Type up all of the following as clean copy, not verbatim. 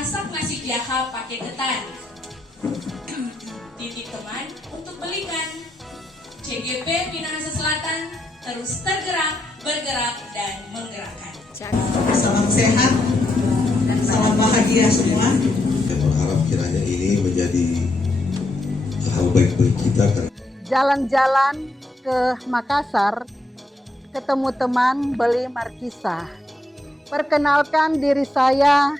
masak nasi jaha pakai ketan. Titip teman untuk belikan. CGP Minahasa Selatan terus tergerak, bergerak, dan menggerakkan. Salam sehat, salam bahagia semua. Saya berharap kiranya ini menjadi hal baik bagi kita. Jalan-jalan ke Makassar, ketemu teman beli markisa. Perkenalkan diri saya,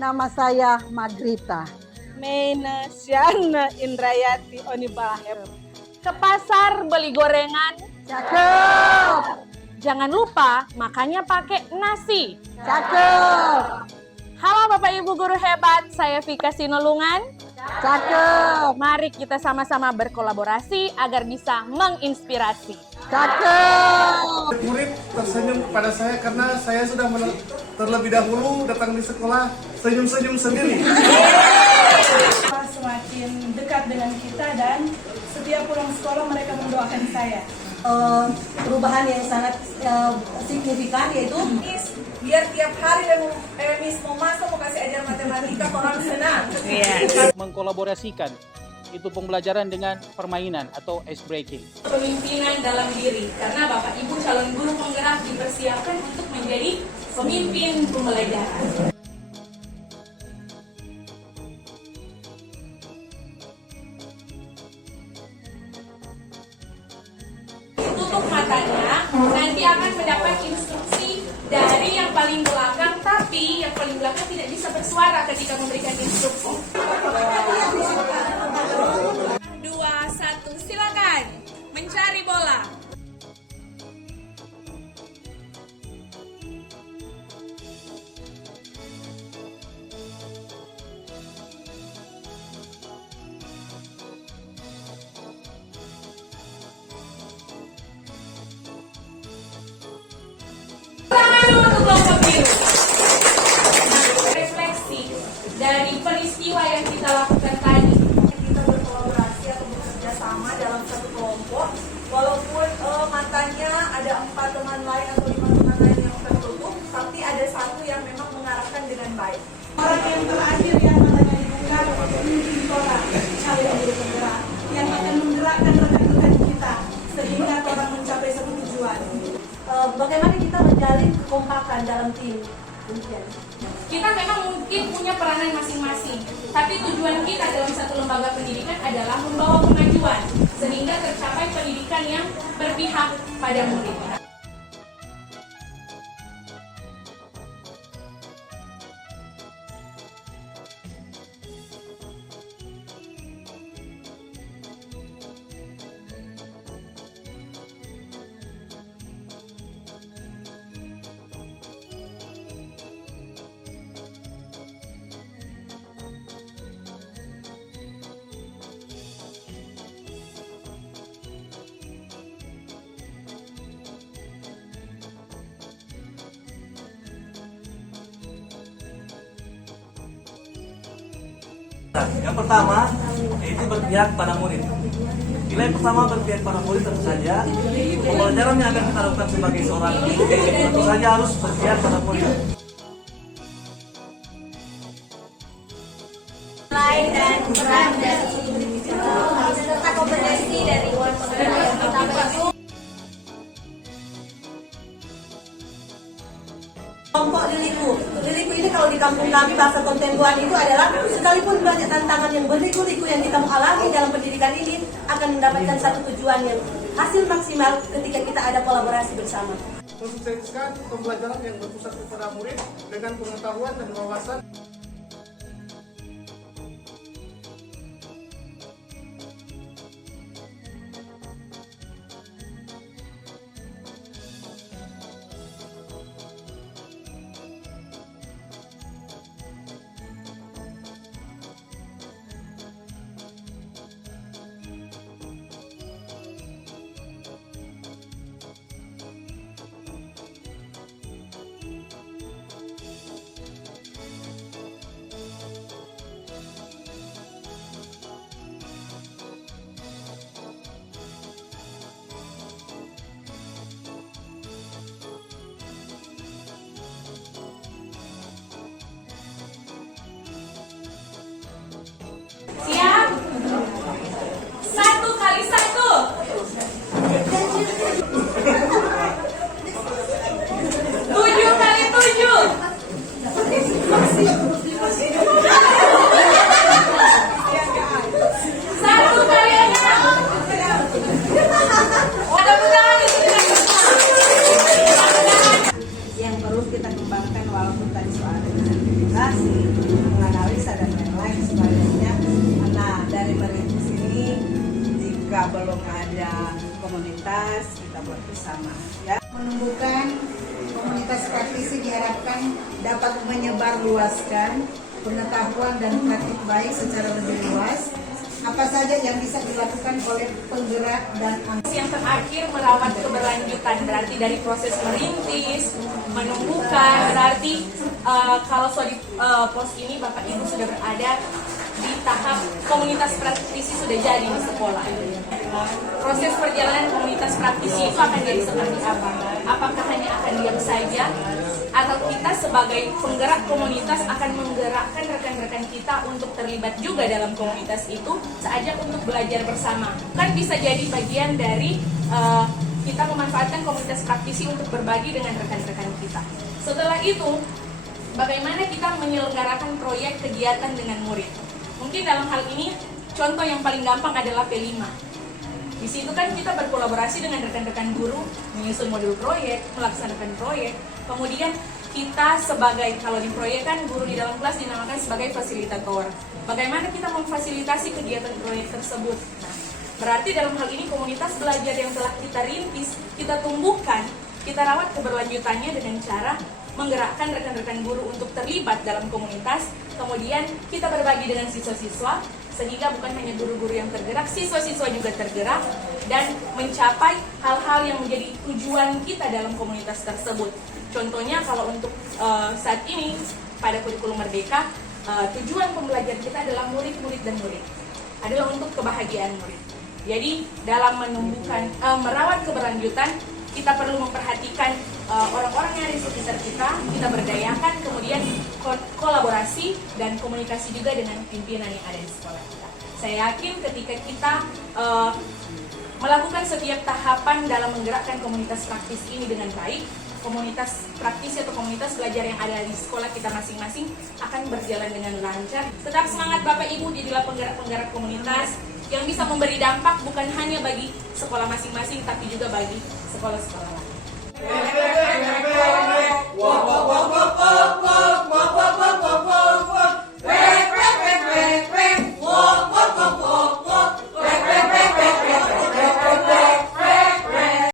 nama saya Magrita. Meina Syana Indrayati Onibalaher. Ke pasar beli gorengan. Cakep, Jangan lupa makannya pakai nasi. cakep, Halo Bapak Ibu guru hebat, saya Vika Sinulungan. cakep, Mari kita sama-sama berkolaborasi agar bisa menginspirasi. cakep. Murid tersenyum kepada saya karena saya sudah terlebih dahulu datang di sekolah senyum-senyum sendiri. Semakin dekat dengan kita dan setiap pulang sekolah mereka mendoakan saya. Perubahan yang sangat signifikan yaitu biar tiap hari Miss mau masuk mau kasih ajar matematika orang senang. Mengkolaborasikan itu pembelajaran dengan permainan atau ice breaking. Pemimpinan dalam diri, karena Bapak Ibu calon guru penggerak dipersiapkan untuk menjadi pemimpin pembelajaran. Tutup matanya, nanti akan mendapat instruksi dari yang paling belakang, tapi yang paling belakang tidak bisa bersuara ketika memberikan instruksi. 2, 1, silakan mencari bola. Untuk kelompok biru. Refleksi dari peristiwa yang kita lakukan tadi. Kita berkolaborasi atau bekerja sama dalam satu kelompok, walaupun matanya ada 4 teman lain atau 5 teman lain yang tertutup, tapi ada satu yang memang mengarahkan dengan baik. Orang yang terakhir yang matanya dibuka memimpin orang calon guru penggerak yang akan menggerakkan rekan-rekan kita sehingga orang mencapai satu tujuan. Bagaimana kita menjalin kekompakan dalam tim? Demikian. Kita memang mungkin punya peranan masing-masing, tapi tujuan kita dalam satu lembaga pendidikan adalah membawa kemajuan sehingga tercapai pendidikan yang berpihak pada murid. Yang pertama, yaitu berpihak pada murid. Bila yang pertama berpihak pada murid, tentu saja pembelajaran yang akan kita lakukan sebagai seorang guru tentu saja harus berpihak pada murid. Nilai dan peran dari serta kompetensi dari penggerak pertama itu kelompok liliku. Liliku ini kalau di kampung kami bahasa kontemporer itu adalah sekalipun banyak tantangan yang berliku-liku yang kita alami dalam pendidikan ini akan mendapatkan satu tujuan yang hasil maksimal ketika kita ada kolaborasi bersama. Mensukseskan pembelajaran yang berpusat kepada murid dengan pengetahuan dan wawasan. Satu kali aja. Mudah-mudahan itu yang terus kita kembangkan walaupun tadi soal sertifikasi, menganalisa dan lain-lain sebagainya. Nah, dari merintis ini jika belum ada komunitas kita buat bersama ya. Menumbuhkan komunitas praktisi diharapkan dapat menyebarluaskan pengetahuan dan praktik baik secara lebih luas. Apa saja yang bisa dilakukan oleh penggerak dan yang terakhir merawat keberlanjutan, berarti dari proses merintis, menumbuhkan, berarti kalau di pos ini Bapak Ibu sudah berada di tahap komunitas praktisi sudah jadi di sekolah. Proses perjalanan komunitas praktisi itu akan jadi seperti apa? Apakah hanya akan diam saja? Atau kita sebagai penggerak komunitas akan menggerakkan rekan-rekan kita untuk terlibat juga dalam komunitas itu saja untuk belajar bersama. Kan bisa jadi bagian dari kita memanfaatkan komunitas praktisi untuk berbagi dengan rekan-rekan kita. Setelah itu, bagaimana kita menyelenggarakan proyek kegiatan dengan murid? Mungkin dalam hal ini, contoh yang paling gampang adalah P5. Di situ kan kita berkolaborasi dengan rekan-rekan guru, menyusun modul proyek, melaksanakan proyek. Kemudian kita sebagai, kalau di proyek kan guru di dalam kelas dinamakan sebagai fasilitator. Bagaimana kita memfasilitasi kegiatan proyek tersebut? Nah, berarti dalam hal ini komunitas belajar yang telah kita rintis, kita tumbuhkan, kita rawat keberlanjutannya dengan cara menggerakkan rekan-rekan guru untuk terlibat dalam komunitas. Kemudian kita berbagi dengan siswa-siswa, sehingga bukan hanya guru-guru yang tergerak, siswa-siswa juga tergerak dan mencapai hal-hal yang menjadi tujuan kita dalam komunitas tersebut. Contohnya kalau untuk saat ini pada kurikulum Merdeka, tujuan pembelajaran kita adalah murid-murid dan murid, adalah untuk kebahagiaan murid. Jadi dalam menumbuhkan, merawat keberlanjutan, kita perlu memperhatikan orang-orang yang ada di sekitar kita berdayakan, kemudian kolaborasi dan komunikasi juga dengan pimpinan yang ada di sekolah kita. Saya yakin ketika kita melakukan setiap tahapan dalam menggerakkan komunitas praktis ini dengan baik, komunitas praktisi atau komunitas belajar yang ada di sekolah kita masing-masing akan berjalan dengan lancar. Tetap semangat Bapak Ibu, jadilah penggerak-penggerak komunitas yang bisa memberi dampak bukan hanya bagi sekolah masing-masing, tapi juga bagi sekolah-sekolah lain.